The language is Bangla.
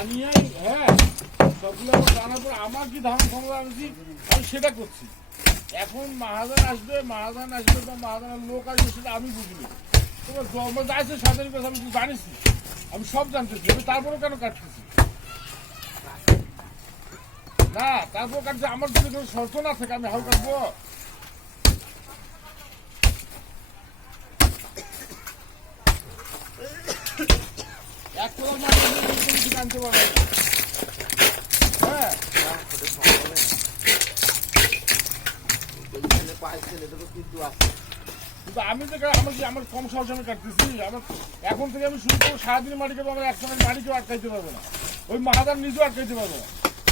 জানিয়ে হ্যাঁ সবগুলো জানার পর আমার কি ধারণা ক্ষমতা আনছি আমি সেটা করছি। এখন মাহাজান আসবে বা মাহাজানের লোক আসবে সেটা আমি বুঝিনি। তোমার জন্ম যাইছে সাধারণ কথা আমি জানিস, আমি সব জানতেছি, আমি তারপরেও কেন কাটতেছি না? তারপর কাটছে আমার যদি কোনো শর্ত না থাকে আমি হাল কাটবো? এক কোলা মাটি আনতে পারবে হ্যাঁ কিন্তু আমি তো আমার কম সাহস আমি কাটতেছি। আমার এখন থেকে আমি শুরু করবো সারাদিন মাটি কাটবো, আমার একসঙ্গে মাটিকেও আটকাইতে পারবো না, ওই মাহাদার নিজেও আটকাইতে পারবো না।